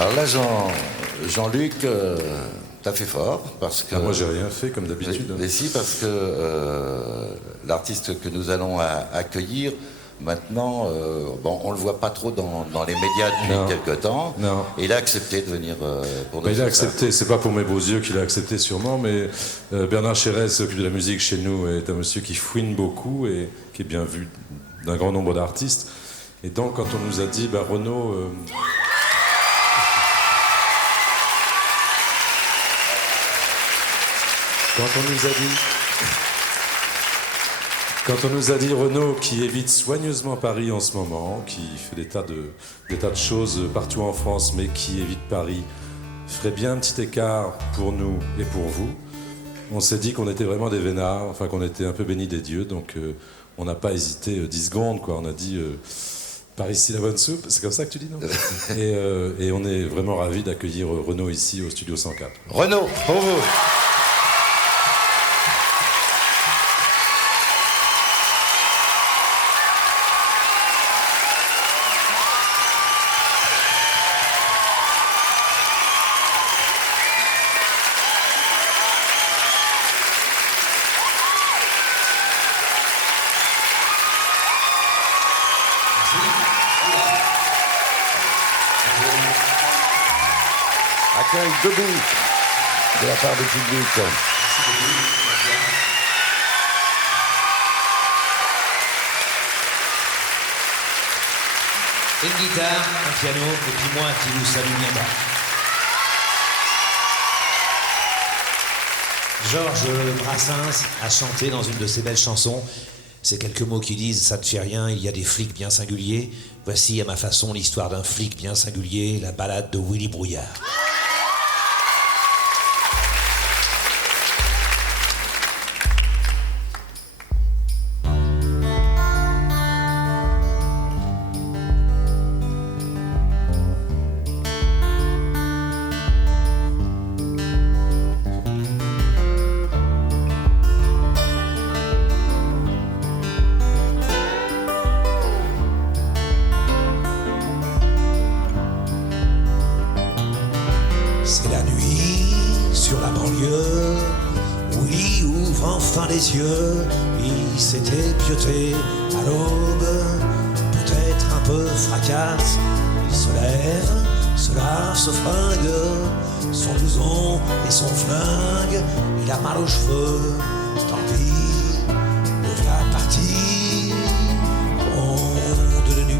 Alors là, Jean-Luc, t'as fait fort parce que... moi, j'ai rien fait comme d'habitude. Mais si, parce que l'artiste que nous allons accueillir, maintenant, on le voit pas trop dans les médias depuis quelque temps. Non. Et il a accepté de venir pour nous. Il a accepté, c'est pas pour mes beaux yeux qu'il a accepté sûrement, mais Bernard Chérez s'occupe de la musique chez nous, est un monsieur qui fouine beaucoup et qui est bien vu d'un grand nombre d'artistes. Et donc, quand on nous a dit, Renaud... Quand on nous a dit Renaud qui évite soigneusement Paris en ce moment, qui fait des tas de choses partout en France, mais qui évite Paris, ferait bien un petit écart pour nous et pour vous, on s'est dit qu'on était vraiment des vénards, enfin qu'on était un peu bénis des dieux, donc on n'a pas hésité 10 secondes, quoi. On a dit par ici la bonne soupe, c'est comme ça que tu dis, non? Et on est vraiment ravis d'accueillir Renaud ici au Studio 104. Renaud, pour vous. Accueil debout de la part du public. Une guitare, un piano, et puis moi qui vous salue bien bas. Georges Brassens a chanté dans une de ses belles chansons ces quelques mots qui disent « Ça ne fait rien, il y a des flics bien singuliers ». Voici à ma façon l'histoire d'un flic bien singulier, la balade de Willy Brouillard. C'est la nuit sur la banlieue, Willy ouvre enfin les yeux, il s'était pieuté à l'aube, peut-être un peu fracasse, il se lève, se lave, se fringue, son blouson et son flingue, il a mal aux cheveux, tant pis, le voilà parti, ronde de nuit.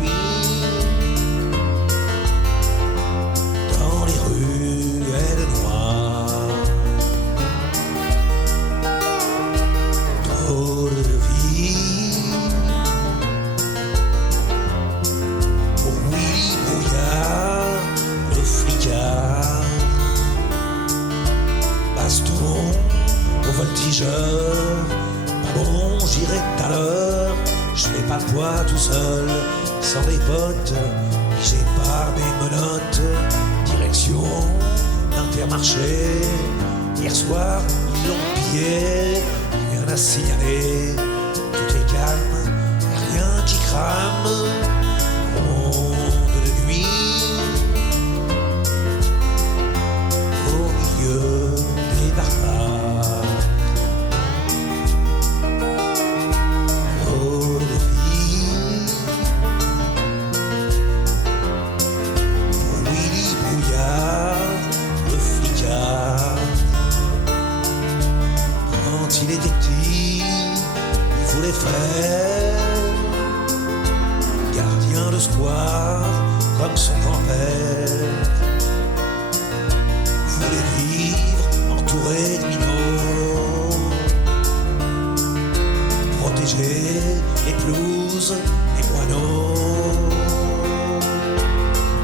Pas bon, j'irai tout à l'heure. Je fais pas le poids tout seul, sans des potes. J'ai par mes menottes. Direction Intermarché. Hier soir, ils l'ont pillé. Rien à signaler. Tout est calme, rien qui crame. Ronde de nuit. Au milieu des barbares. Il était petit, il voulait faire gardien de square comme son grand-père. Voulait vivre entouré de minots, protéger les pelouses, les moineaux.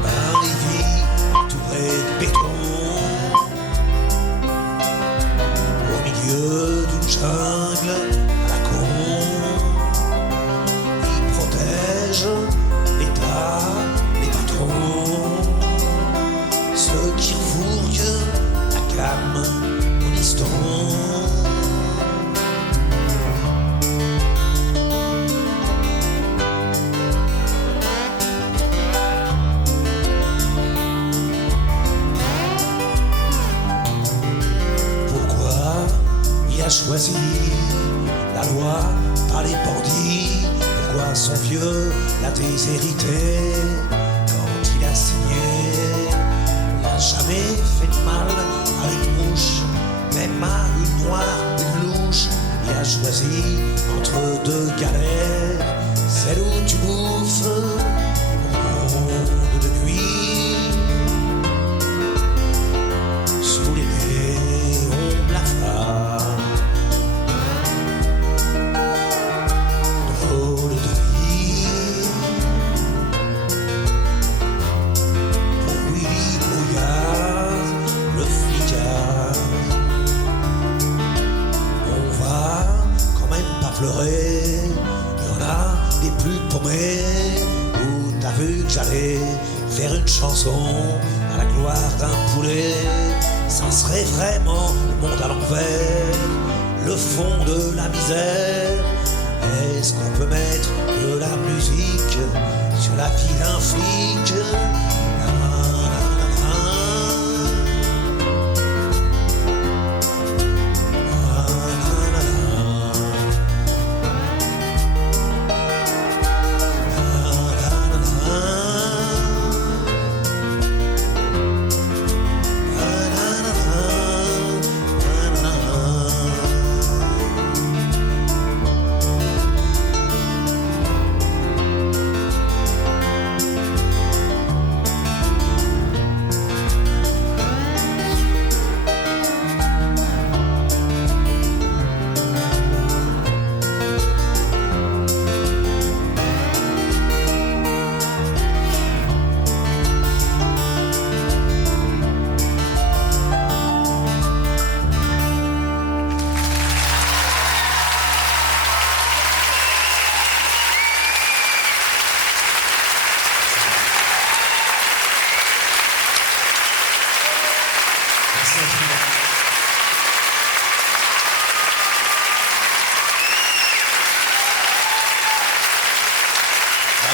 Par des vies entourées de béton, au milieu d'une jungle à la con. Il protège l'État, les patrons, ceux qui refourguent la gamme au liston. son vieux l'a déshérité quand il a signé. Il n'a jamais fait de mal à une mouche, même à une noire, une louche. Il a choisi entre deux galères, celle où tu bouffes au monde de nuit, sous les néons blafards. Drôle de vie pour Willy Brouillard, le flicard. On va quand même pas pleurer, il y en a des plus paumés où t'as vu que j'allais faire une chanson à la gloire d'un poulet. Ça serait vraiment le monde à l'envers, le fond de la misère. Est-ce qu'on peut mettre de la musique sur la vie d'un flic?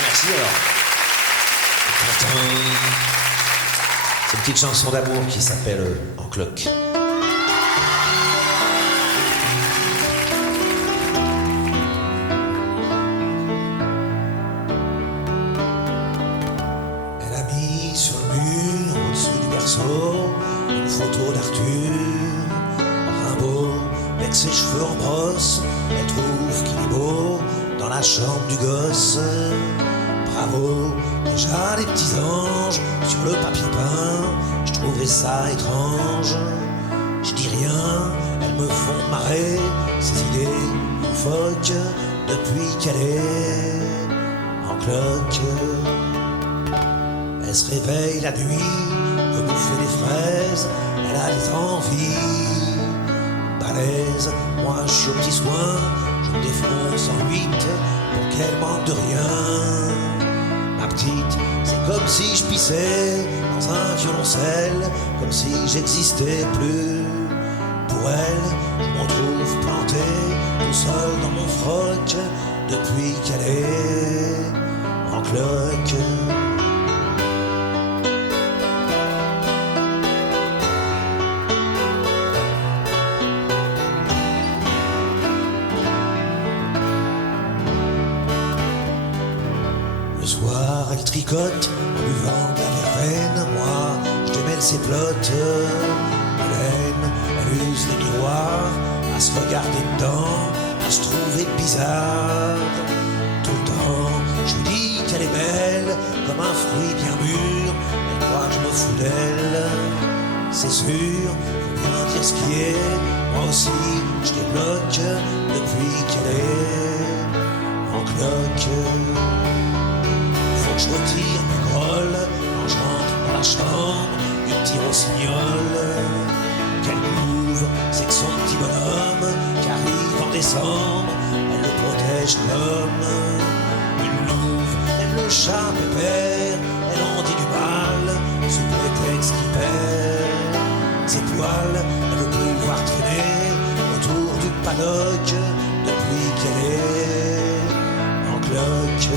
Merci alors. C'est une petite chanson d'amour qui s'appelle En cloque. Elle a mis sur le mur au-dessus du berceau une photo d'Arthur Rimbaud avec ses cheveux en brosse. Elle trouve qu'il est beau dans la chambre du gosse. Bravo, déjà les petits anges sur le papier peint, je trouvais ça étrange. Je dis rien, elles me font marrer, ces idées loufoques, depuis qu'elle est en cloque. Elle se réveille la nuit, veut bouffer des fraises, elle a des envies balèzes. Moi je suis au petit soin, je me défonce en 8 pour qu'elle manque de rien. Ma petite, c'est comme si je pissais dans un violoncelle, comme si j'existais plus. Pour elle, je me retrouve planté tout seul dans mon froc depuis qu'elle est en cloque. Le soir, elle tricote en buvant de la verveine. Moi, je démêle ses plottes. Hélène, elle use les miroirs à se regarder dedans, à se trouver bizarre. Tout le temps, je lui dis qu'elle est belle, comme un fruit bien mûr. Elle croit que je me fous d'elle. C'est sûr, faut bien dire ce qui est. Moi aussi, je débloque depuis qu'elle est en cloque. Je retire mes grolles quand je rentre dans la chambre du petit rossignol. Qu'elle couvre, c'est que son petit bonhomme qui arrive en décembre, elle le protège l'homme. Une louve, elle le chat pépère, elle en dit du mal, sous prétexte qu'il perd. Ses poils, elle veut plus le voir traîner autour du paddock depuis qu'elle est en cloque.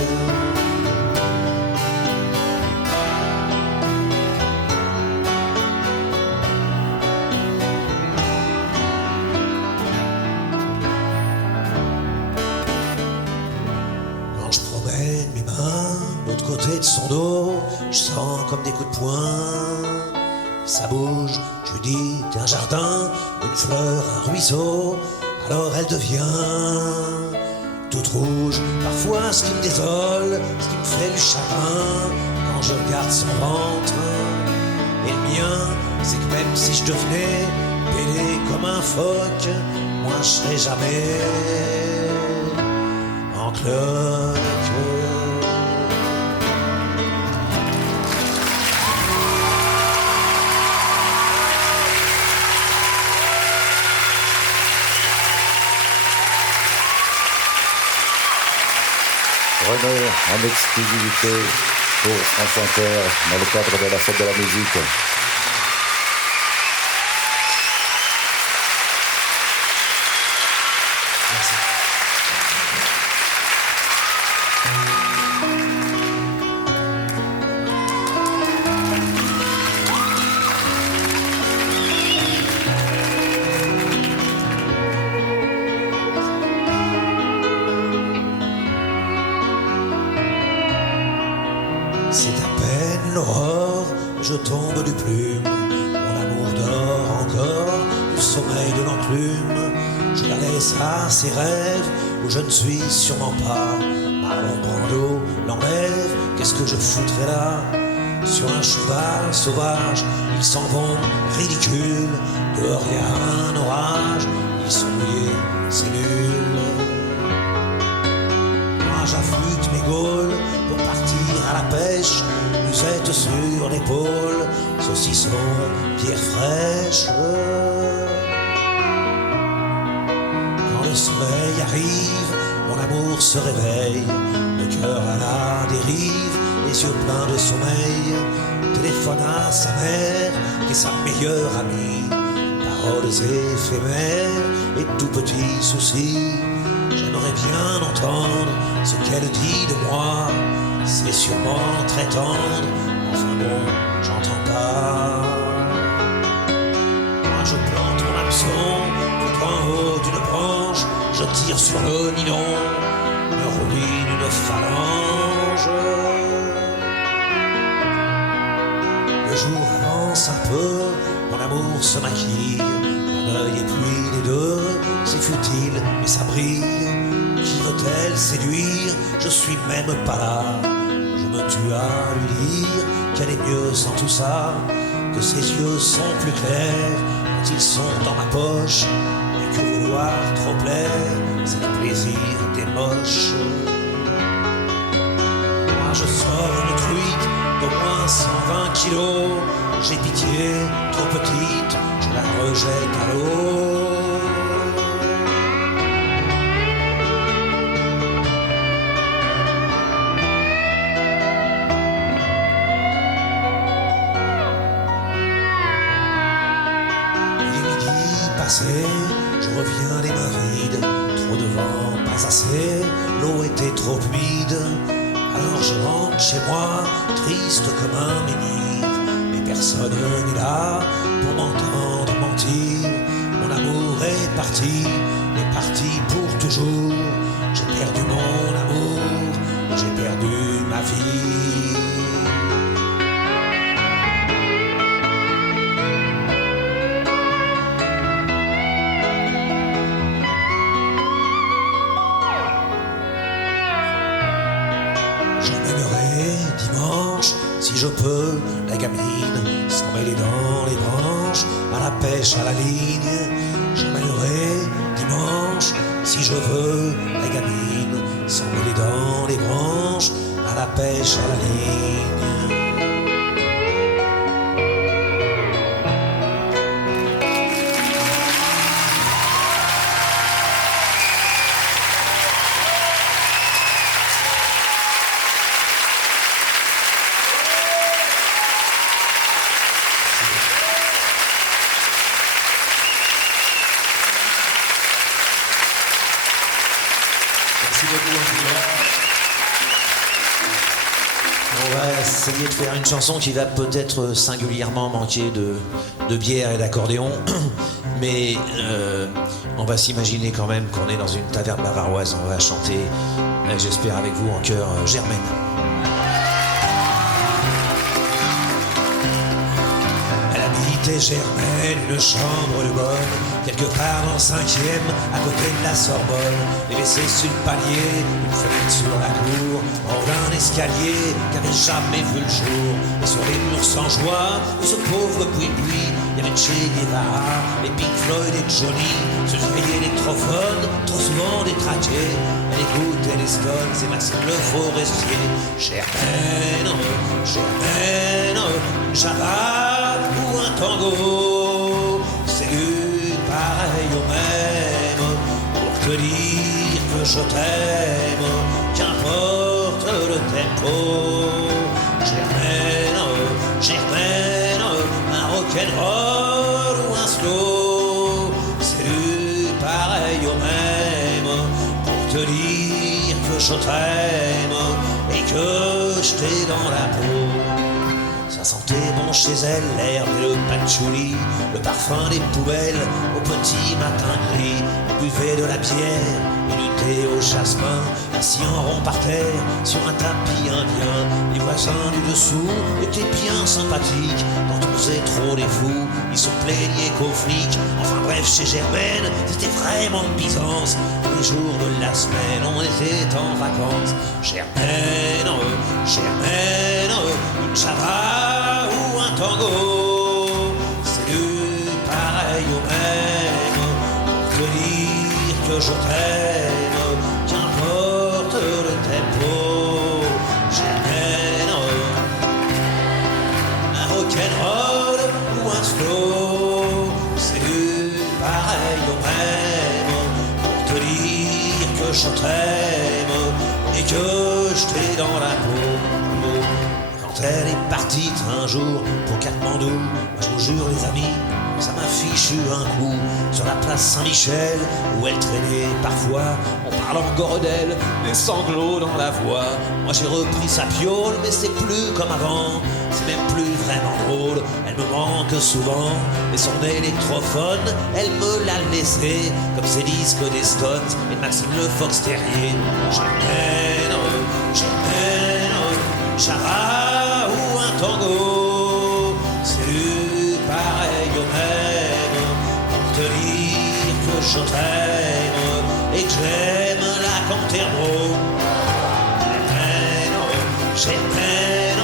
amène mes mains de l'autre côté de son dos. Je sens comme des coups de poing. Ça bouge, je lui dis, t'es un jardin, une fleur, un ruisseau. Alors elle devient toute rouge. Parfois ce qui me désole, ce qui me fait du chagrin, quand je regarde son ventre et le mien, c'est que même si je devenais pédé comme un phoque, moi je serais jamais en cloque. Renaud en exclusivité pour France Inter dans le cadre de la fête de la musique. C'est à peine l'aurore, je tombe du plume. Mon amour dort encore du sommeil de l'enclume. Je la laisse à ses rêves où je ne suis sûrement pas. Marlon Brando l'enlève, qu'est-ce que je foutrais là? Sur un cheval sauvage, ils s'en vont ridicules. Dehors y a un orage, ils sont mouillés, c'est nul. Moi j'affûte mes gaules pour partir à la pêche, musette sur l'épaule, saucisson, pierre fraîche. Quand le soleil arrive, mon amour se réveille, le cœur à la dérive, les yeux pleins de sommeil, téléphone à sa mère, qui est sa meilleure amie, paroles éphémères et tout petits soucis. J'aimerais bien entendre ce qu'elle dit de moi, c'est sûrement très tendre, enfin bon, j'entends pas. Moi je plante mon hameçon tout en haut d'une branche, je tire sur le nylon, me ruine une phalange. Le jour avance un peu, mon amour se maquille, un œil et puis les deux, c'est futile mais ça brille. Qui veut-elle séduire? Je suis même pas là. Je me tue à lui dire qu'elle est mieux sans tout ça, que ses yeux sont plus clairs quand ils sont dans ma poche, et que vouloir trop plaire, c'est le plaisir des moches. Moi je sors une truite d'au moins 120 kilos, j'ai pitié, trop petite, je la rejette à l'eau. Je reviens les mains vides, trop de vent, pas assez, l'eau était trop humide. Alors je rentre chez moi, triste comme un menhir, mais personne n'est là pour m'entendre mentir. Mon amour est parti pour toujours. J'ai perdu mon amour, j'ai perdu ma vie. Si je peux, la gamine, s'en mêler dans les branches, à la pêche, à la ligne. J'emmènerai dimanche, si je veux, la gamine, s'en mêler dans les branches, à la pêche, à la ligne. On va essayer de faire une chanson qui va peut-être singulièrement manquer de bière et d'accordéon, mais on va s'imaginer quand même qu'on est dans une taverne bavaroise. On va chanter Et j'espère avec vous en chœur Germaine. Elle habitait Germaine, une chambre de bonne, quelque part dans le 5e, à côté de la Sorbonne. Et laissé sur le palier, une fenêtre sur la cour, en haut d'un escalier qui avait jamais vu le jour. Et sur les murs sans joie, de ce pauvre Boui-Boui, il y avait Che Guevara, et Pink Floyd et Johnny, ce vieil électrophone, trop souvent détraqué. Elle écoutait les Stones et Maxime Le Forestier. Germaine, Germaine, une java ou un tango, c'est lui pareil au même, pour te dire que je t'aime, qu'importe le tempo. Germaine, Germaine, un rock'n'roll ou un slow, c'est lui pareil au même, pour te dire que je t'aime et que je t'ai dans la peau. Ça sentait bon chez elle, l'herbe et le patchouli, le parfum des poubelles au petit matin gris. On buvait de la bière et du thé au jasmin, assis en rond par terre sur un tapis indien. Les voisins du dessous étaient bien sympathiques. Quand on faisait trop les fous, ils se plaignaient qu'aux flics. Enfin bref, chez Germaine, c'était vraiment de Byzance. Les jours de la semaine, on était en vacances. Germaine, Germaine, une java ou un tango, c'est lui pareil au même, pour te dire que je t'aime, qu'importe le tempo. Germaine, un rock'n'roll ou un slow, c'est lui pareil au même, pour te dire que je t'aime et que je t'ai dans la peau. Elle est partie un jour pour Katmandou. Moi je vous jure les amis, ça m'a fichu un coup sur la place Saint-Michel où elle traînait parfois en parlant encore d'elle, des sanglots dans la voix. Moi j'ai repris sa piole mais c'est plus comme avant, c'est même plus vraiment drôle. Elle me manque souvent et son électrophone, elle me l'a laissé comme ces disques des Stones et de Maxime Le Fox Terrier. Germaine, Germaine, Chara ou un tango, c'est lui pareil au même, pour te dire que je t'aime et que j'aime la Canterbo. Germaine, Germaine,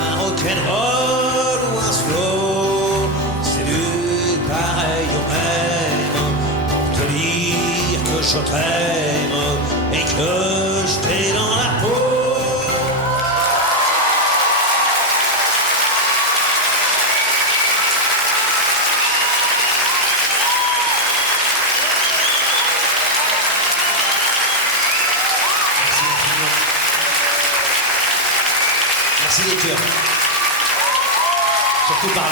un rock'n'roll ou un slow, c'est lui pareil au même, pour te dire que je t'aime et que je t'ai dans la peau. Merci les cœurs. Surtout par là.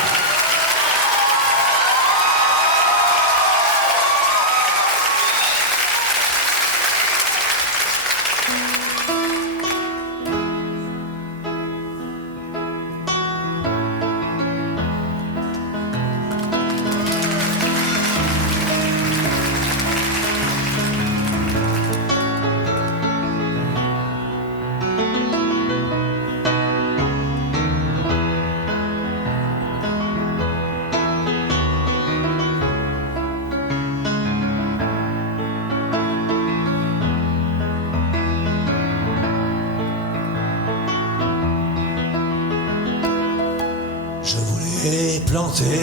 Je voulais planter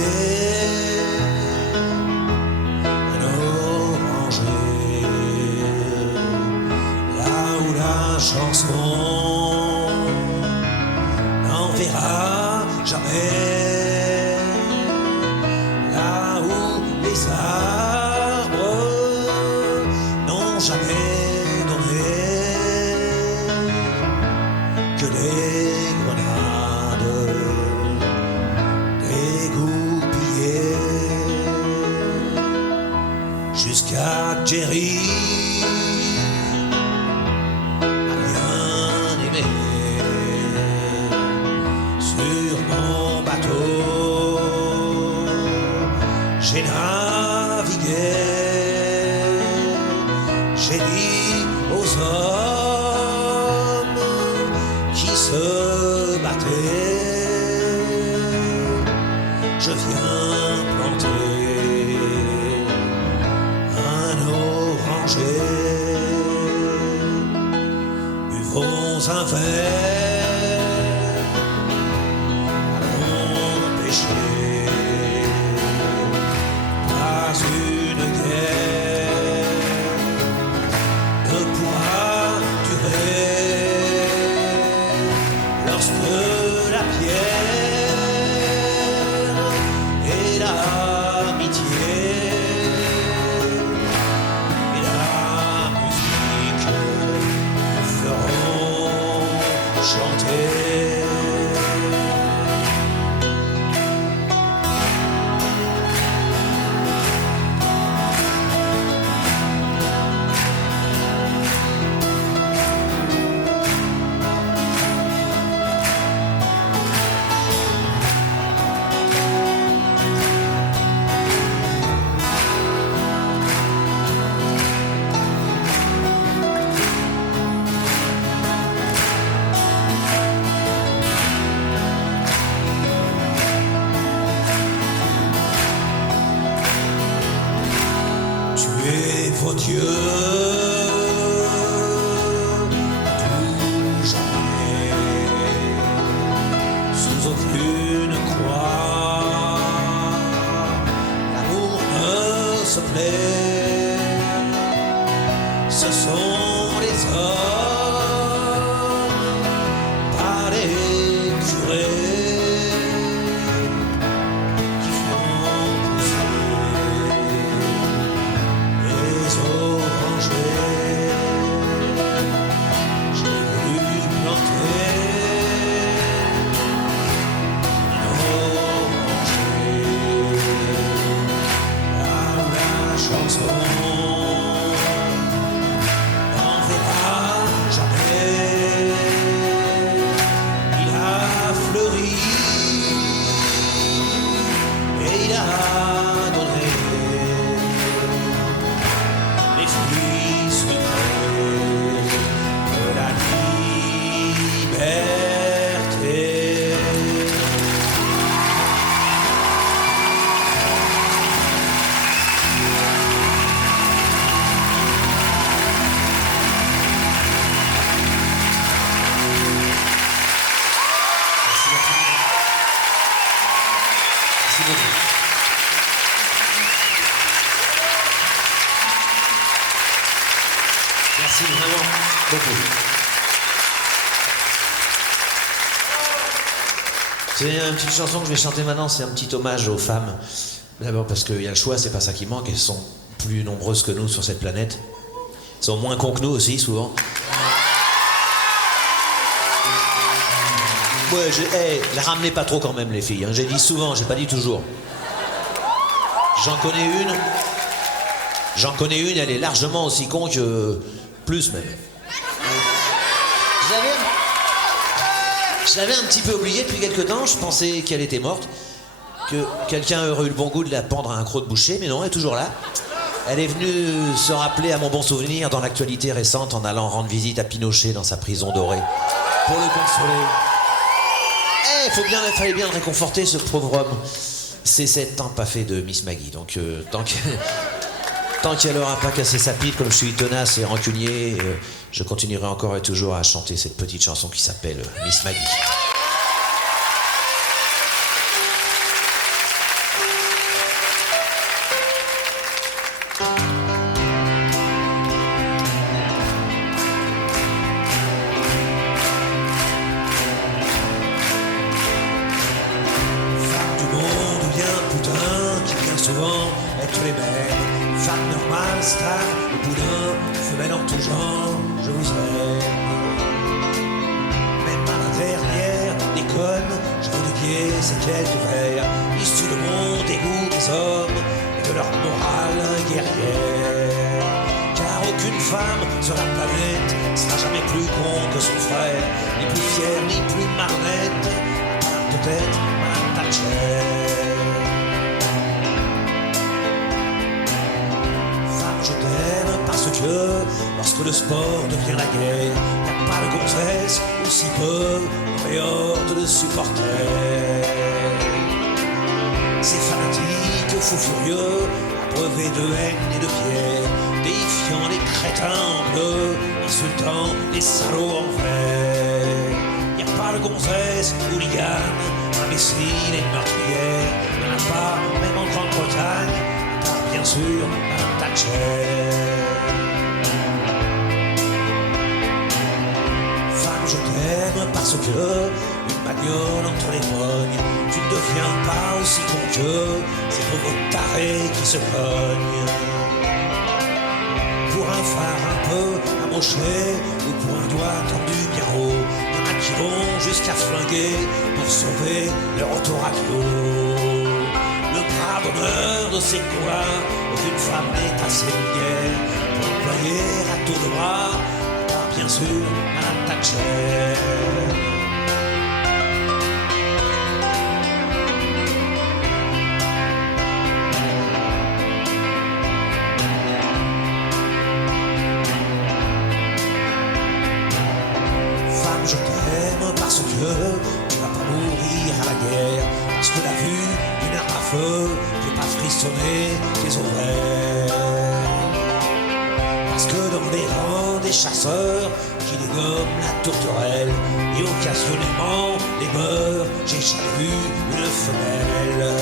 un oranger là où la chanson n'en verra jamais, là où les arbres n'ont jamais donné que des grenades dégoupillées, jusqu'à Jerry, rien aimé. Sur mon bateau, j'ai navigué, j'ai dit aux hommes se battait, je viens planter un oranger. Buvons un verre, allons pêcher. Pas une guerre ne pourra durer lorsque la pierre et l'amitié et la musique nous feront chanter. Tuez vos dieux tout jamais, sous aucune croix. L'amour ne se plaît, ce sont les hommes, pas les curés, qui font pousser les orangers. J'ai voulu planter un oranger, là où la chanson n'en verra jamais. Il a fleuri et il a donné les fruits sucrés de la liberté. Merci beaucoup. Merci vraiment beaucoup. C'est une petite chanson que je vais chanter maintenant, c'est un petit hommage aux femmes. D'abord parce qu'il y a le choix, c'est pas ça qui manque, elles sont plus nombreuses que nous sur cette planète. Elles sont moins cons que nous aussi, souvent. Ouais, la ramenez pas trop quand même, les filles. Hein. J'ai dit souvent, j'ai pas dit toujours. J'en connais une, elle est largement aussi con que... plus même. Je l'avais un petit peu oublié depuis quelque temps, je pensais qu'elle était morte, que quelqu'un aurait eu le bon goût de la pendre à un croc de boucher, mais non, elle est toujours là. Elle est venue se rappeler à mon bon souvenir dans l'actualité récente en allant rendre visite à Pinochet dans sa prison dorée. Pour le consoler. Il fallait bien le réconforter, ce pauvre homme. C'est 7 ans pas fait de Miss Maggie, donc tant qu'elle n'aura pas cassé sa pipe, comme je suis tenace et rancunier, je continuerai encore et toujours à chanter cette petite chanson qui s'appelle Miss Maggie. Femme du monde ou bien putain, qui bien souvent est tous les mêmes. Femme normale, star, ou boudin, femelle en tout genre, je vous aime. Même à la dernière déconne, je vous dédier ces quelques vers, issus de mon dégoût des hommes et de leur morale guerrière. Car aucune femme sur la planète sera jamais plus con que son frère, ni plus fière, ni plus marnette, à part peut-être Madame Thatcher. Je t'aime parce que lorsque le sport devient la guerre, y'a pas de gonzesse aussi peu dans les hordes de supporters. Ces fanatiques fous furieux, abreuvés de haine et de pierre, déifiant les crétins en bleu, insultant les salauds en vert. Y a pas de gonzesse, hooligan, imbécile et meurtrière, y'en a pas, même en Grande-Bretagne, à part bien sûr Madame Thatcher. Femme, je t'aime parce que une bagnole entre les pognes, tu ne deviens pas aussi con que ces pauvres tarés qui se cognent. Pour un phare un peu amoché ou pour un doigt tendu bien haut, y'en a qui vont jusqu'à flinguer pour sauver leur autoradio. Le bras d'honneur de ces cons-là, aucune femme n'est assez vulgaire pour employer à tour de bras, à part bien sûr Madame Thatcher. Je t'aime parce que tu vas pas mourir à la guerre, parce que la vue d'une arme à feu fait pas frissonner tes ovaires, parce que dans les rangs des chasseurs qui dégomment la tourterelle et occasionnellement les mœurs, j'ai jamais vu une femelle.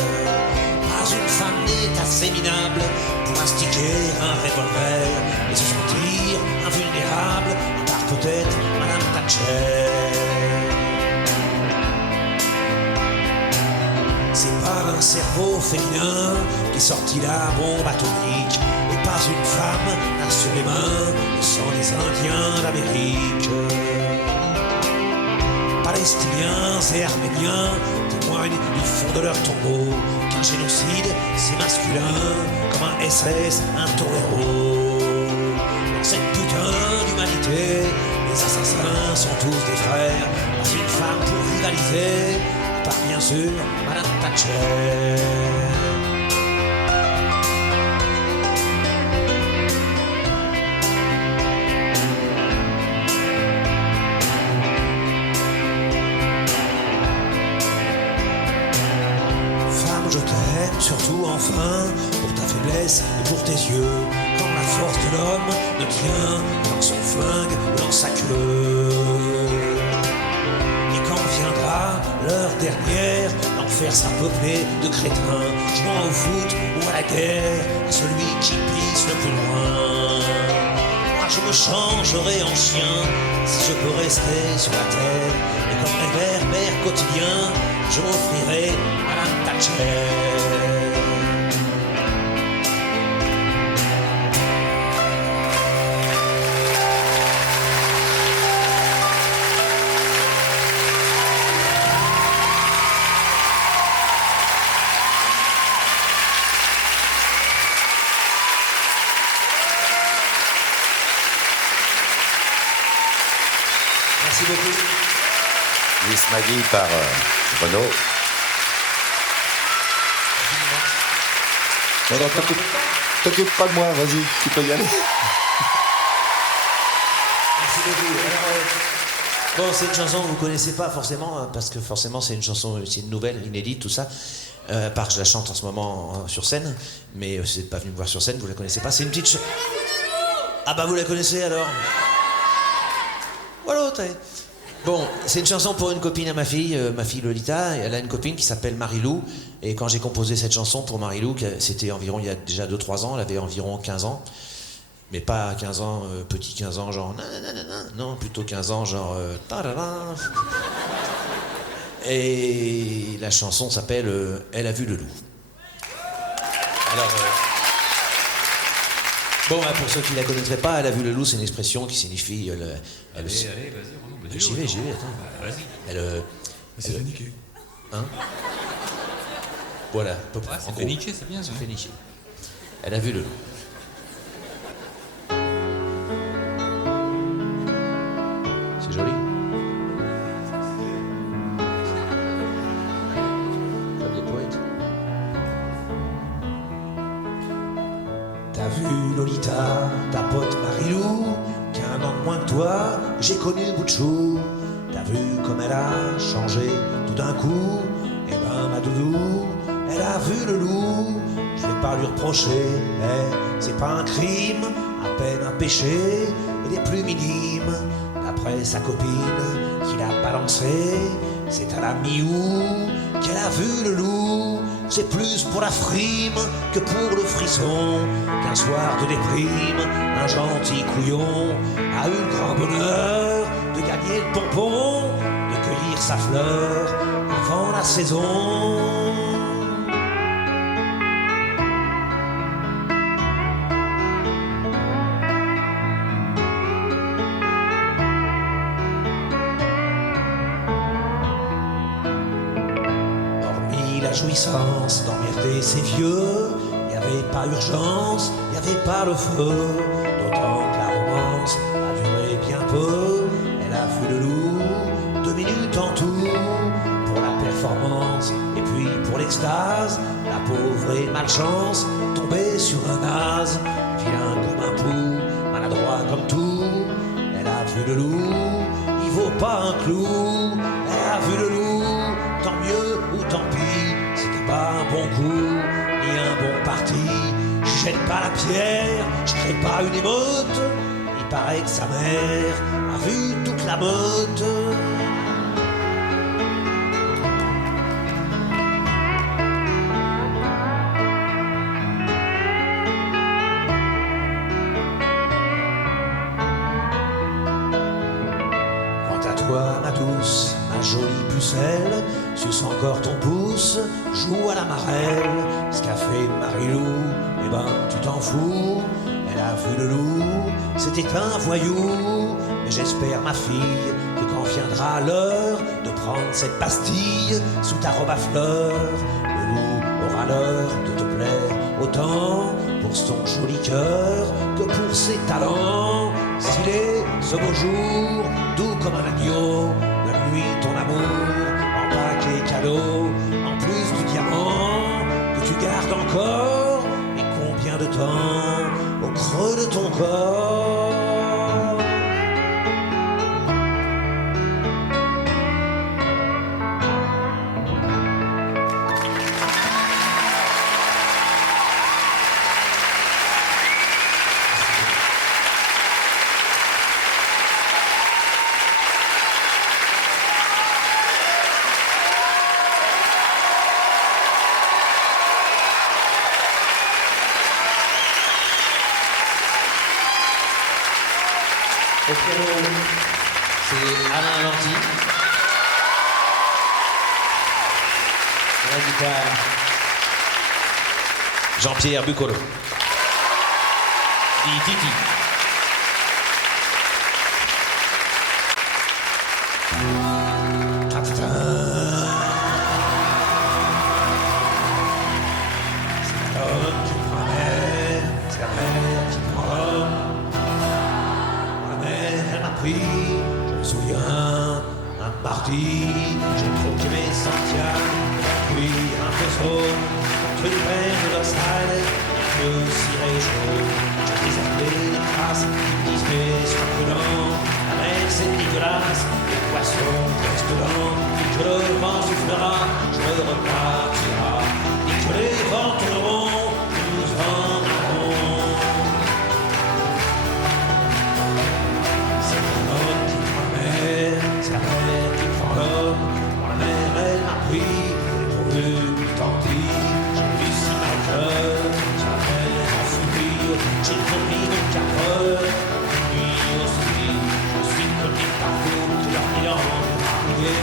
Pas une femme n'est assez minable pour instiguer un revolver et se sentir invulnérable, à part peut-être Madame Thatcher. C'est pas d'un cerveau féminin qu'est sorti la bombe atomique, et pas une femme n'a sur les mains le sang des Indiens d'Amérique. Palestiniens et Arméniens témoignent du fond de leur tombeau qu'un génocide c'est masculin comme un SS, un torero. Dans cette putain d'humanité, les assassins sont tous des frères, pas une femme pour rivaliser, à part bien sûr Madame Thatcher. Je t'aime surtout enfin pour ta faiblesse et pour tes yeux, quand la force de l'homme ne tient dans son flingue ou dans sa queue. Et quand viendra l'heure dernière, l'enfer sera peuplé de crétins jouant au foot ou à la guerre, à celui qui pisse le plus loin. Moi je me changerai en chien si je peux rester sur la terre, et comme réverbère quotidien, je m'offrirai Madame Thatcher. Merci beaucoup. Miss Maggie par Renaud. Non, t'occupe pas de moi, vas-y, tu peux y aller. Merci beaucoup. Alors, bon, c'est une chanson que vous connaissez pas forcément, hein, parce que forcément c'est une chanson, c'est une nouvelle, inédite, tout ça. Part que je la chante en ce moment sur scène, mais vous n'êtes pas venu me voir sur scène, vous la connaissez pas. C'est une petite. Ah bah vous la connaissez alors. Voilà, t'as. Bon, c'est une chanson pour une copine à ma fille Lolita. Elle a une copine qui s'appelle Marilou. Et quand j'ai composé cette chanson pour Marilou, c'était environ il y a déjà 2-3 ans, elle avait environ 15 ans. Mais pas 15 ans, petit 15 ans, genre... Non, plutôt 15 ans, genre... Et la chanson s'appelle « Elle a vu le loup ». Alors... Bon, pour ceux qui ne la connaîtraient pas, elle a vu le loup, c'est une expression qui signifie... Allez, vas-y, Renaud. J'y vais, attends. Bah, vas-y. C'est fait niquer. Hein? Voilà, à peu près. C'est fait niquer, c'est bien ça. C'est fait niquer. Elle a vu le loup. C'est joli. Comme des poètes. T'as vu Lolita, ta pote Marilou, qui a un an de moins que toi, j'ai connu Bouchou. T'as vu elle a changé tout d'un coup. Eh ben ma doudou, elle a vu le loup. Je vais pas lui reprocher, mais c'est pas un crime, à peine un péché, et les plus minimes. D'après sa copine qui l'a balancé, c'est à la mi-août qu'elle a vu le loup. C'est plus pour la frime que pour le frisson, qu'un soir de déprime, un gentil couillon a eu le grand bonheur de gagner le pompon, de cueillir sa fleur avant la saison. La jouissance d'emmerder ses vieux, y avait pas urgence, y avait pas le feu, d'autant que la romance a duré bien peu. Elle a vu le loup, 2 minutes en tout, pour la performance et puis pour l'extase. La pauvre et malchance tombée sur un naze, vilain comme un pou, maladroit comme tout. Elle a vu le loup, il vaut pas un clou. Elle a vu le loup, tant mieux ou tant pis. Pas un bon coup, ni un bon parti. Je jette pas la pierre, je crée pas une émeute. Il paraît que sa mère a vu toute la meute. Quant à toi, ma douce, ma jolie pucelle, suce encore ton pouce, joue à la marelle. Ce qu'a fait Marilou, eh ben tu t'en fous. Elle a vu le loup, c'était un voyou. Mais j'espère, ma fille, que quand viendra l'heure de prendre cette pastille sous ta robe à fleurs, le loup aura l'heure de te plaire autant pour son joli cœur que pour ses talents. S'il est ce beau jour, doux comme un agneau, donne-lui ton amour en paquet cadeau, en plus du diamant que tu gardes encore. Et combien de temps au creux de ton corps? Au piano, c'est Alain Lanty. À la guitare, Jean-Pierre Bucolo. Dit Titi. Je me souviens, un mardi, j'ai troqué mes Santiago, puis un faisceau, contre une paire de dorsales, et un ciré chaud. J'ai déserté les traces, qui disent mais sois prudent, la mer c'est dégueulasse, les poissons restent dedans, et que le vent soufflera, je repartira, et que les vents tourneront, nous en avons. C'est la mer qui prend l'homme. Pour la mer, elle m'a pris. Dépourvu, tant pis. J'ai vu si mal cœur. Sur la mer, en furie. J'ai promis mon cœur. Lui aussi, je suis connu partout. Tout leur bilan, marié.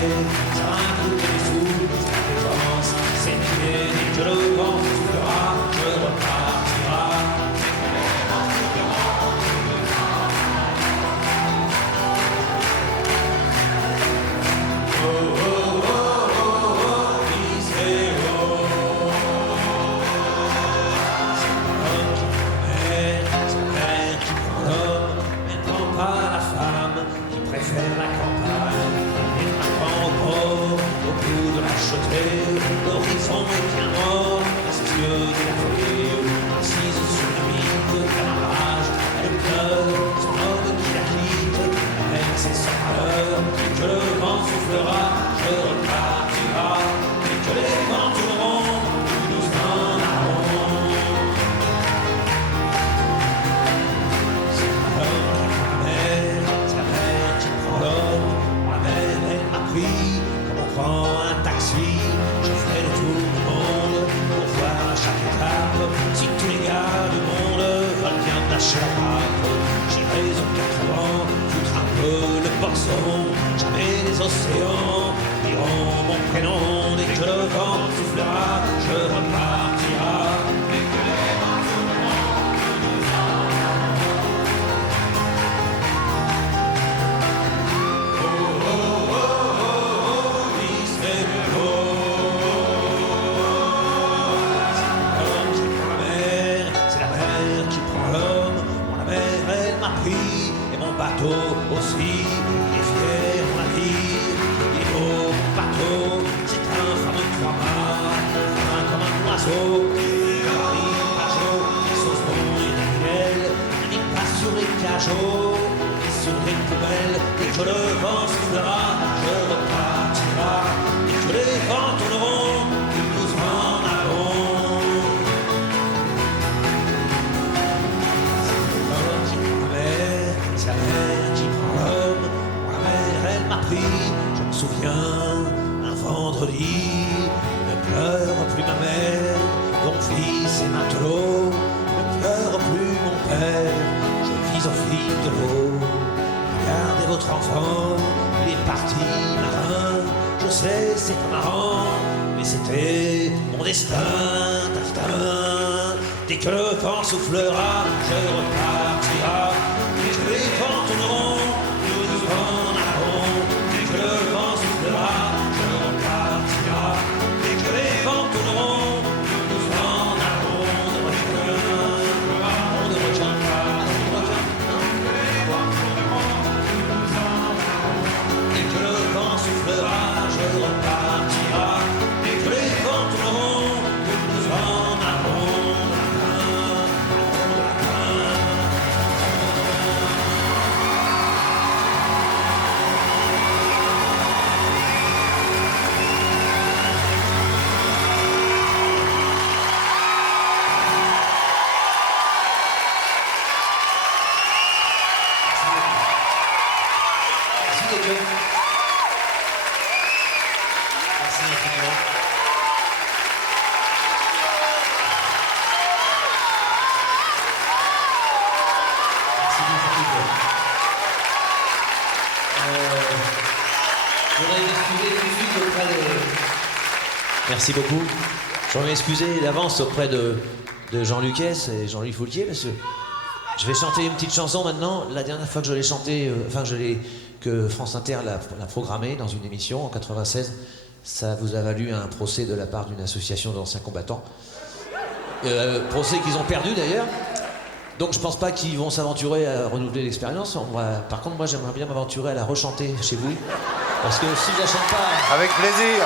Ça va coûter des sous. C'est la présence, c'est pieds. Dès que le vent soufflera, je repartira. La campagne, et maintenant au port, au bout de la chaussée, l'horizon est bien mort, nuit, comme on prend un taxi, je ferai le tour du monde pour voir à chaque étape si tous les gars du monde veulent bien me lâcher la grappe. J'irai aux 4 vents, foutre un peu le poisson, jamais les océans diront mon prénom. Dès que le vent soufflera, je repartira. Et mon bateau aussi, il est fier, mon navire, il est beau, mon bateau, c'est un fameux trois-mâts, fin comme un oiseau, il arrive à jour, sauf bon et naturel, il n'est pas sur les cajots, et sur les poubelles, dès que le vent soufflera, je repartira, dès que les vents tourneront, nous en allons. C'est la mer qui prend l'homme, la mer elle m'a pris, je me souviens, un vendredi, ne pleure plus ma mère, ton fils est matelot, ne pleure plus mon père, je vis au fil de l'eau, regardez votre enfant, il est parti marin, je sais c'est pas marrant, mais c'était mon destin, dès que le vent soufflera, je repartira. Dès que les vents tourneront, nous en allons. Dès que le vent soufflera, je repartira. Dès que les vents tourneront, nous en allons. Ne retiens pas, dès que le vent soufflera, je repartira. Dès que les vents tourneront, nous en allons. Merci infiniment. Merci beaucoup. Je voudrais m'excuser tout de suite auprès de... Merci beaucoup. Je voudrais m'excuser d'avance auprès de Jean Lucas et Jean-Louis Foulquier parce que je vais chanter une petite chanson maintenant. La dernière fois que je l'ai chantée, que France Inter l'a programmée dans une émission en 96, ça vous a valu un procès de la part d'une association d'anciens combattants. Procès qu'ils ont perdu d'ailleurs. Donc je pense pas qu'ils vont s'aventurer à renouveler l'expérience. Par contre, moi j'aimerais bien m'aventurer à la rechanter chez vous. Parce que si je la chante pas... Avec plaisir.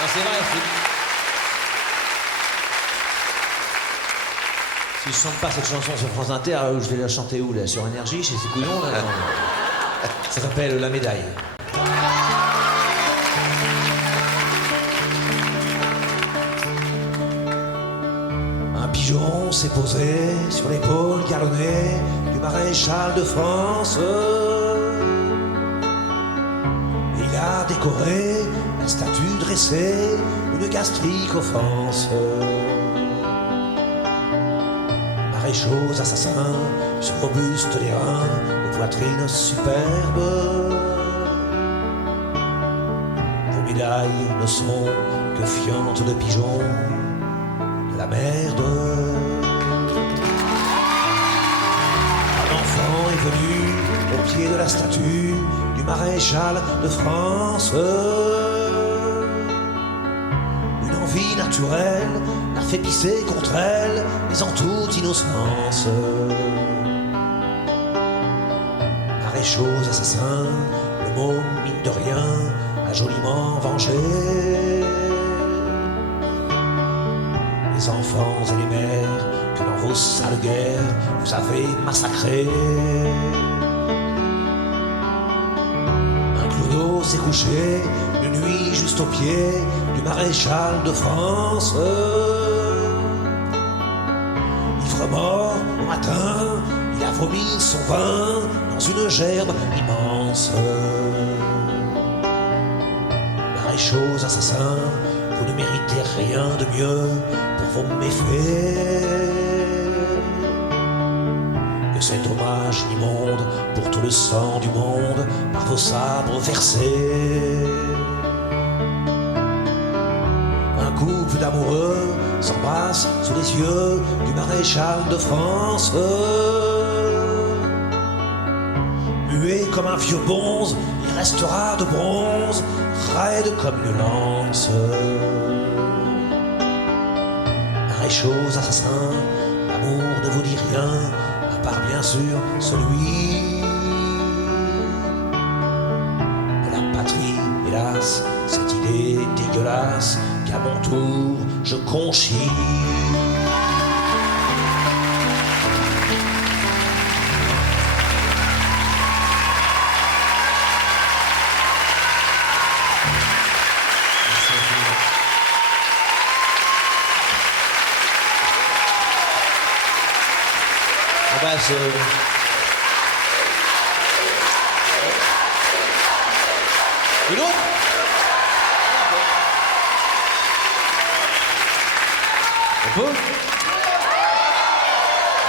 Non, c'est vrai, si je chante pas cette chanson sur France Inter, je vais la chanter où là? Sur Énergie, chez ces couillons là? Ça s'appelle La Médaille. Un pigeon s'est posé sur l'épaule galonnée du maréchal de France. Il a décoré la statue dressée d'une gastrique offense. Maréchaux assassins, sur robuste les reins, aux poitrines superbes. Vos médailles ne sont que fientes de pigeons, de la merde. Un enfant est venu au pied de la statue du maréchal de France. Une envie naturelle l'a fait pisser contre elle, mais en toute innocence. Maréchaux assassins, le mot mine de rien a joliment vengé les enfants et les mères que dans vos sales guerres vous avez massacrés. Un clodo s'est couché une nuit juste au pied du maréchal de France. Ivre mort au matin, Il a vomi son vin dans une gerbe immense. Maréchaux assassins, vous ne méritez rien de mieux pour vos méfaits que cet hommage immonde pour tout le sang du monde par vos sabres versés. Un couple d'amoureux s'embrasse sous les yeux du maréchal de France. Muet comme un vieux bonze, il restera de bronze, raide comme une lance. Maréchaux assassins, l'amour ne vous dit rien, à part bien sûr celui de la patrie, hélas, cette idée dégueulasse qu'à mon tour je conchis. On passe. Une autre? On peut?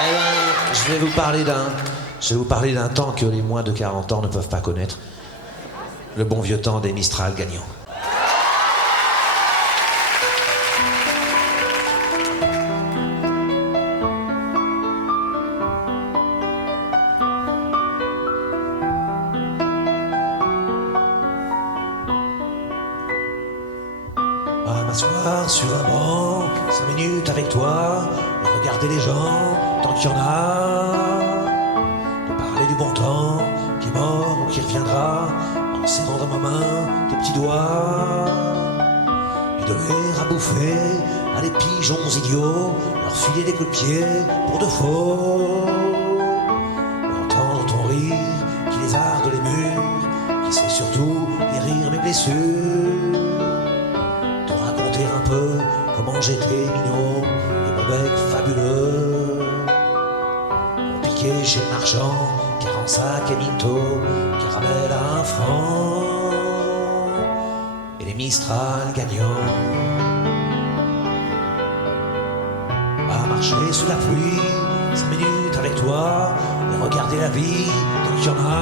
Eh ben, je vais vous parler d'un temps que les moins de 40 ans ne peuvent pas connaître. Le bon vieux temps des Mistral gagnants. À m'asseoir sur un banc, 5 minutes avec toi, et regarder les gens, tant qu'il y en a. De parler du bon temps, qui est mort ou qui reviendra, en serrant dans ma main tes petits doigts. Puis donner à bouffer à des pigeons idiots, leur filer des coups de pied pour de faux. Et entendre ton rire qui lézarde les murs, qui sait surtout guérir mes blessures. Un peu comment j'étais minot et mon bec fabuleux. On piquait chez le marchand, 40 sacs et mytho, caramel à 1 franc. Et les Mistral gagnants. À marcher sous la pluie, 5 minutes avec toi, et regarder la vie tant qu'il y en a.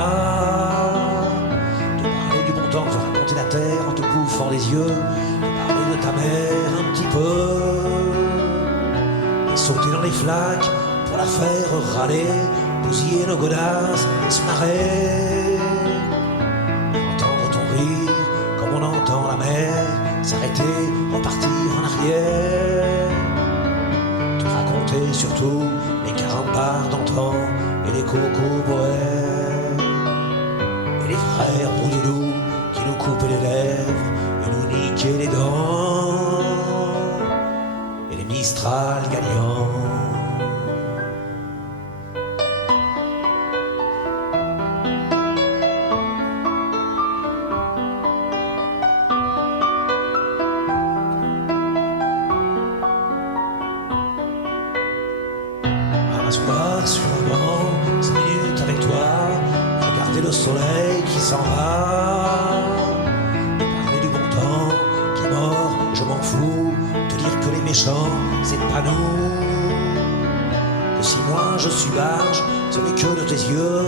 De parler du bon temps, de raconter la terre en te bouffant les yeux. De ta mère un petit peu et sauter dans les flaques pour la faire râler, bousiller nos godasses et se marrer et entendre ton rire comme on entend la mer s'arrêter, repartir en arrière, te raconter surtout les 40 bars d'antan et les cocos bohèmes et les frères Roudoudou qui nous coupaient les lèvres et nous niquaient les dents et les Mistral gagnants. À m'asseoir sur un banc, 5 minutes avec toi, regarder le soleil qui s'en va. Je m'en fous, te dire que les méchants, c'est pas nous. Que si moi je suis barge, ce n'est que de tes yeux,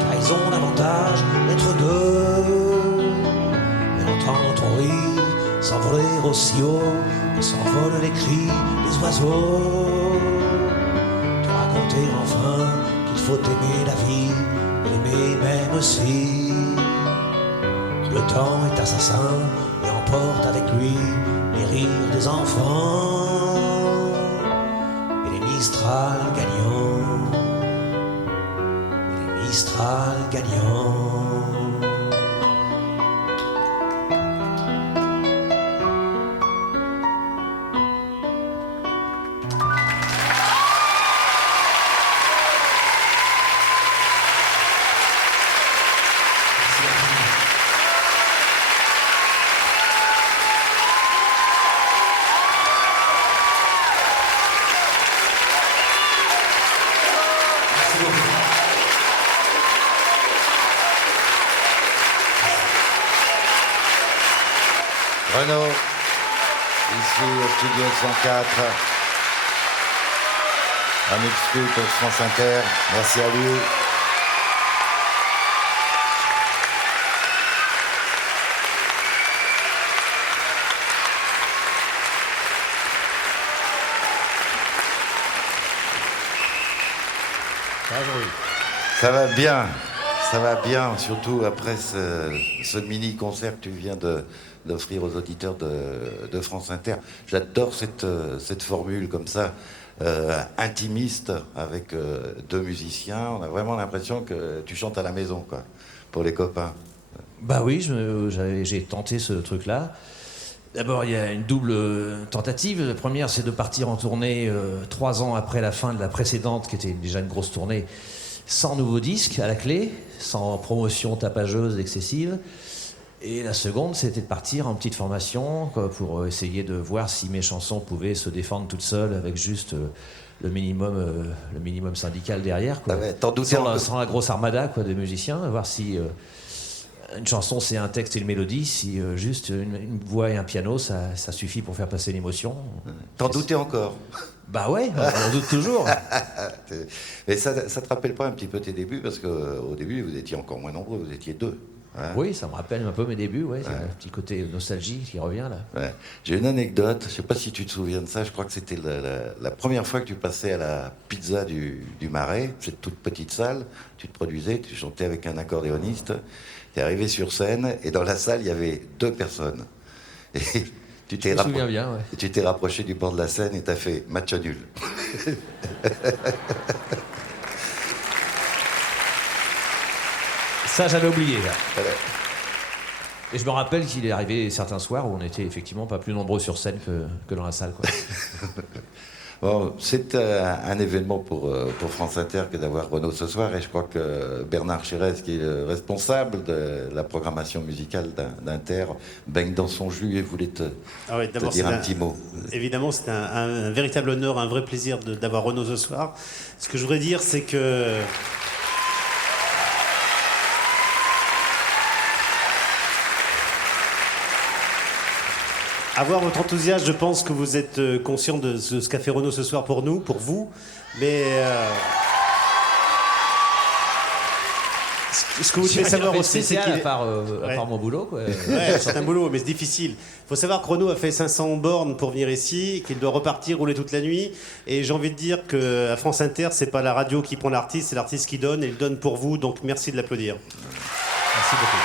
car ils ont l'avantage d'être deux. Et entendre ton rire s'envoler aussi haut que s'envolent les cris des oiseaux. Te raconter enfin qu'il faut aimer la vie, l'aimer même si le temps est assassin et emporte avec lui les rires des enfants et les Mistral gagnants, et les Mistral gagnants. Merci beaucoup. Renaud, ici au studio 104. Un exclu pour France Inter. Merci à lui. Ça va bien, surtout après ce mini-concert que tu viens d'offrir aux auditeurs de France Inter. J'adore cette formule comme ça, intimiste, avec deux musiciens. On a vraiment l'impression que tu chantes à la maison, quoi, pour les copains. Bah oui, j'ai tenté ce truc-là. D'abord, il y a une double tentative. La première, c'est de partir en tournée 3 ans après la fin de la précédente, qui était déjà une grosse tournée, sans nouveau disque à la clé, sans promotion tapageuse excessive. Et la seconde, c'était de partir en petite formation quoi, pour essayer de voir si mes chansons pouvaient se défendre toutes seules avec juste le minimum syndical derrière. Quoi. Ah ouais, t'en doutais sans la grosse armada quoi, des musiciens, voir si une chanson c'est un texte et une mélodie, si juste une voix et un piano ça suffit pour faire passer l'émotion. T'en doutais encore? Bah ouais, on doute toujours. Mais ça te rappelle pas un petit peu tes débuts? Parce qu'au début, vous étiez encore moins nombreux, vous étiez 2. Hein? Oui, ça me rappelle un peu mes débuts, ouais. Un petit côté nostalgie qui revient là. Ouais. J'ai une anecdote, je sais pas si tu te souviens de ça, je crois que c'était la première fois que tu passais à la pizza du Marais, cette toute petite salle, tu te produisais, tu chantais avec un accordéoniste, tu es arrivé sur scène et dans la salle il y avait 2 personnes. Et tu t'es bien, ouais. Tu t'es rapproché du bord de la scène et t'as fait match nul. Ça, j'avais oublié, là. Et je me rappelle qu'il est arrivé certains soirs où on était effectivement pas plus nombreux sur scène que dans la salle, quoi. Bon, c'est un événement pour France Inter que d'avoir Renaud ce soir, et je crois que Bernard Chérez, qui est le responsable de la programmation musicale d'Inter, baigne dans son jus et voulait te dire un petit mot. Évidemment, c'est un véritable honneur, un vrai plaisir d'avoir Renaud ce soir. Ce que je voudrais dire, c'est que... Avoir votre enthousiasme, je pense que vous êtes conscient de ce qu'a fait Renaud ce soir pour nous, pour vous. Mais ce que vous devez savoir aussi, c'est qu'il à part mon boulot, quoi. Ouais, c'est un boulot, mais c'est difficile. Il faut savoir que Renaud a fait 500 bornes pour venir ici, qu'il doit repartir rouler toute la nuit. Et j'ai envie de dire qu'à France Inter, c'est pas la radio qui prend l'artiste, c'est l'artiste qui donne, et il donne pour vous. Donc merci de l'applaudir. Merci beaucoup.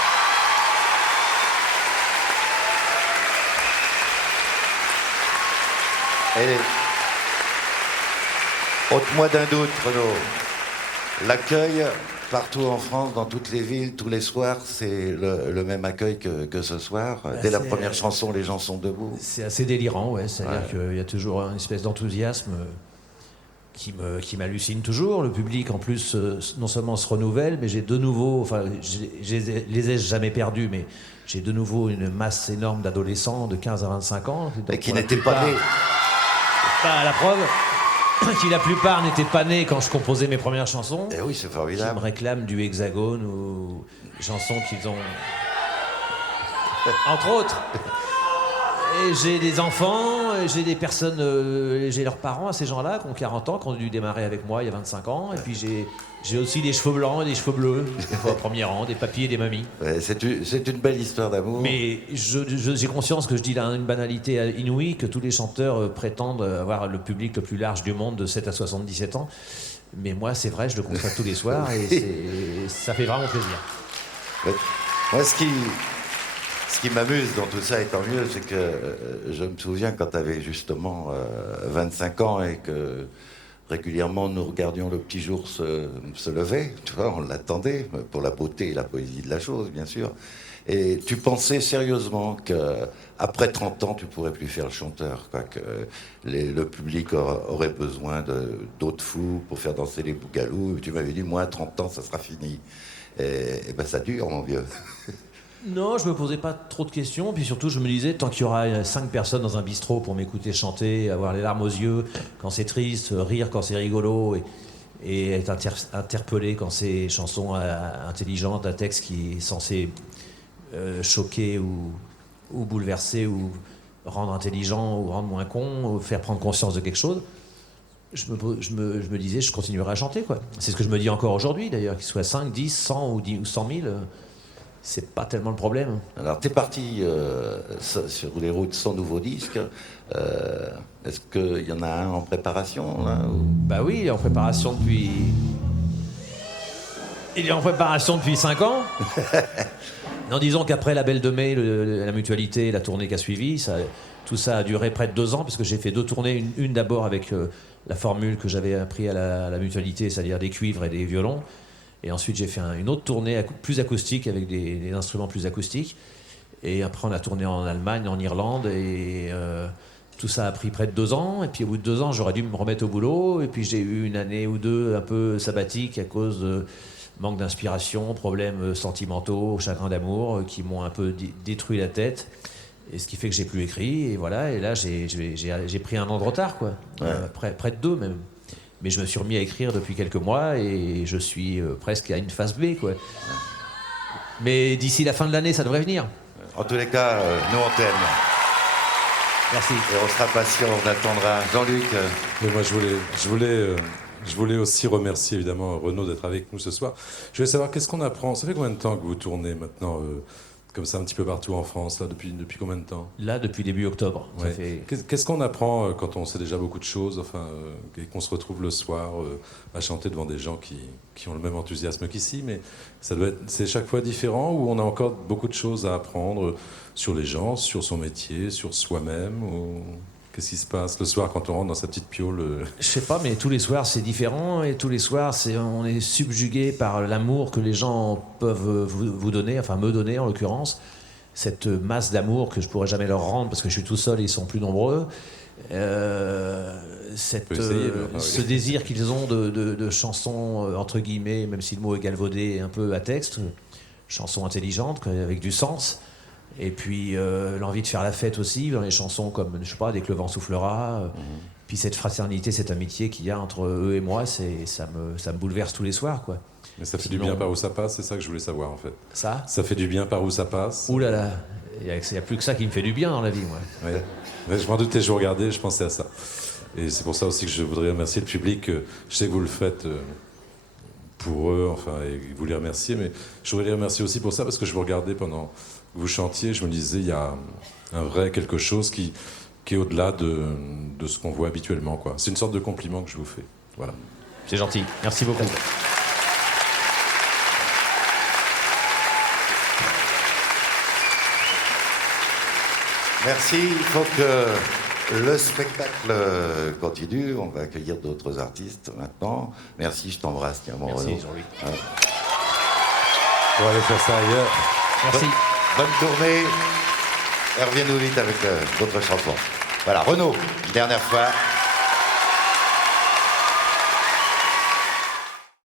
Ôte-moi d'un doute, Renaud. L'accueil, partout en France, dans toutes les villes, tous les soirs, c'est le même accueil que ce soir. Dès la première chanson, les gens sont debout. C'est assez délirant, ouais. C'est-à-dire qu'il y a toujours une espèce d'enthousiasme qui m'hallucine toujours. Le public, en plus, non seulement se renouvelle, mais j'ai de nouveau... Enfin, les ai jamais perdus, mais j'ai de nouveau une masse énorme d'adolescents de 15 à 25 ans. Et qui n'étaient pas nés. Pas la preuve qui la plupart n'étaient pas nés quand je composais mes premières chansons. Et oui, c'est Qui formidable. me réclament du Hexagone ou des chansons qu'ils ont... Entre autres. Et j'ai des enfants, j'ai des personnes, j'ai leurs parents à ces gens-là qui ont 40 ans, qui ont dû démarrer avec moi il y a 25 ans. Et puis j'ai aussi des cheveux blancs et des cheveux bleus, des fois au premier rang, des papis et des mamies. Ouais, c'est une belle histoire d'amour. Mais j'ai conscience que je dis là une banalité inouïe, que tous les chanteurs prétendent avoir le public le plus large du monde de 7 à 77 ans. Mais moi, c'est vrai, je le constate tous les soirs et ça fait vraiment plaisir. Moi, ce qui m'amuse dans tout ça, et tant mieux, c'est que je me souviens quand tu avais justement 25 ans et que régulièrement nous regardions le petit jour se lever, tu vois, on l'attendait pour la beauté et la poésie de la chose, bien sûr. Et tu pensais sérieusement qu'après 30 ans, tu pourrais plus faire le chanteur, quoi, que le public aurait besoin d'autres fous pour faire danser les bougalous. Et tu m'avais dit, moi, à 30 ans, ça sera fini. Et ben ça dure, mon vieux. Non, je me posais pas trop de questions, puis surtout je me disais, tant qu'il y aura 5 personnes dans un bistrot pour m'écouter chanter, avoir les larmes aux yeux quand c'est triste, rire quand c'est rigolo, et être interpellé quand c'est chanson intelligente, un texte qui est censé choquer ou ou bouleverser, ou rendre intelligent, ou rendre moins con, ou faire prendre conscience de quelque chose, je me disais, je continuerai à chanter, quoi. C'est ce que je me dis encore aujourd'hui, d'ailleurs, qu'il soit 5, 10, 100 ou 100 000, c'est pas tellement le problème. Alors, t'es parti sur les routes sans nouveau disque. Est-ce qu'il y en a un en préparation, là, ou... Bah oui, il est en préparation depuis... Il est en préparation depuis 5 ans. Non, disons qu'après la Belle de Mai, la Mutualité, la tournée qui a suivi, tout ça a duré près de 2 ans, parce que j'ai fait 2 tournées. Une d'abord avec la formule que j'avais appris à la Mutualité, c'est-à-dire des cuivres et des violons. Et ensuite, j'ai fait une autre tournée plus acoustique, avec des instruments plus acoustiques. Et après, on a tourné en Allemagne, en Irlande, et tout ça a pris près de 2 ans. Et puis, au bout de 2 ans, j'aurais dû me remettre au boulot. Et puis, j'ai eu une année ou deux un peu sabbatique à cause de manque d'inspiration, problèmes sentimentaux, chagrins d'amour qui m'ont un peu détruit la tête. Et ce qui fait que j'ai plus écrit. Et voilà, et là, j'ai pris un an de retard, quoi. Ouais. Près de 2 même. Mais je me suis remis à écrire depuis quelques mois et je suis presque à une phase B, quoi. Mais d'ici la fin de l'année, ça devrait venir. En tous les cas, nous, on t'aime. Merci. Et on sera patient, on attendra. Jean-Luc. Mais moi, je voulais aussi remercier évidemment Renaud d'être avec nous ce soir. Je voulais savoir, qu'est-ce qu'on apprend? Ça fait combien de temps que vous tournez maintenant comme ça un petit peu partout en France, là, depuis combien de temps? Là, depuis début octobre. Ça Ouais. fait... Qu'est-ce qu'on apprend quand on sait déjà beaucoup de choses, enfin, et qu'on se retrouve le soir à chanter devant des gens qui ont le même enthousiasme qu'ici, mais c'est chaque fois différent, ou on a encore beaucoup de choses à apprendre sur les gens, sur son métier, sur soi-même, ou qu'est-ce qui se passe le soir quand on rentre dans sa petite piole? Je sais pas, mais tous les soirs c'est différent et tous les soirs on est subjugué par l'amour que les gens peuvent vous donner, enfin me donner en l'occurrence, cette masse d'amour que je pourrais jamais leur rendre parce que je suis tout seul et ils sont plus nombreux. Ce désir qu'ils ont de chansons entre guillemets, même si le mot est galvaudé et un peu à texte, chansons intelligentes avec du sens. Et puis l'envie de faire la fête aussi dans les chansons comme, je sais pas, Dès que le vent soufflera. Puis cette fraternité, cette amitié qu'il y a entre eux et moi, ça me bouleverse tous les soirs, quoi. Mais ça fait du bien par où ça passe, c'est ça que je voulais savoir en fait. Ça fait du bien par où ça passe. Ouh là là, il n'y a plus que ça qui me fait du bien dans la vie, moi. Ouais. Ouais, je m'en doutais, je vous regardais, je pensais à ça. Et c'est pour ça aussi que je voudrais remercier le public. Je sais que vous le faites pour eux, enfin, et vous les remerciez, mais je voudrais les remercier aussi pour ça, parce que je vous regardais pendant que vous chantiez, je me disais, il y a un vrai quelque chose qui est au-delà de ce qu'on voit habituellement, quoi. C'est une sorte de compliment que je vous fais. Voilà. C'est gentil, merci beaucoup. Merci. Il faut que le spectacle continue. On va accueillir d'autres artistes maintenant. Merci, je t'embrasse. Tiens, mon Merci, Renaud. Jean-Louis. Ouais. On va aller faire ça ailleurs. Merci. Bonne tournée. Et reviens-nous vite avec d'autres chansons. Voilà, Renaud, une dernière fois.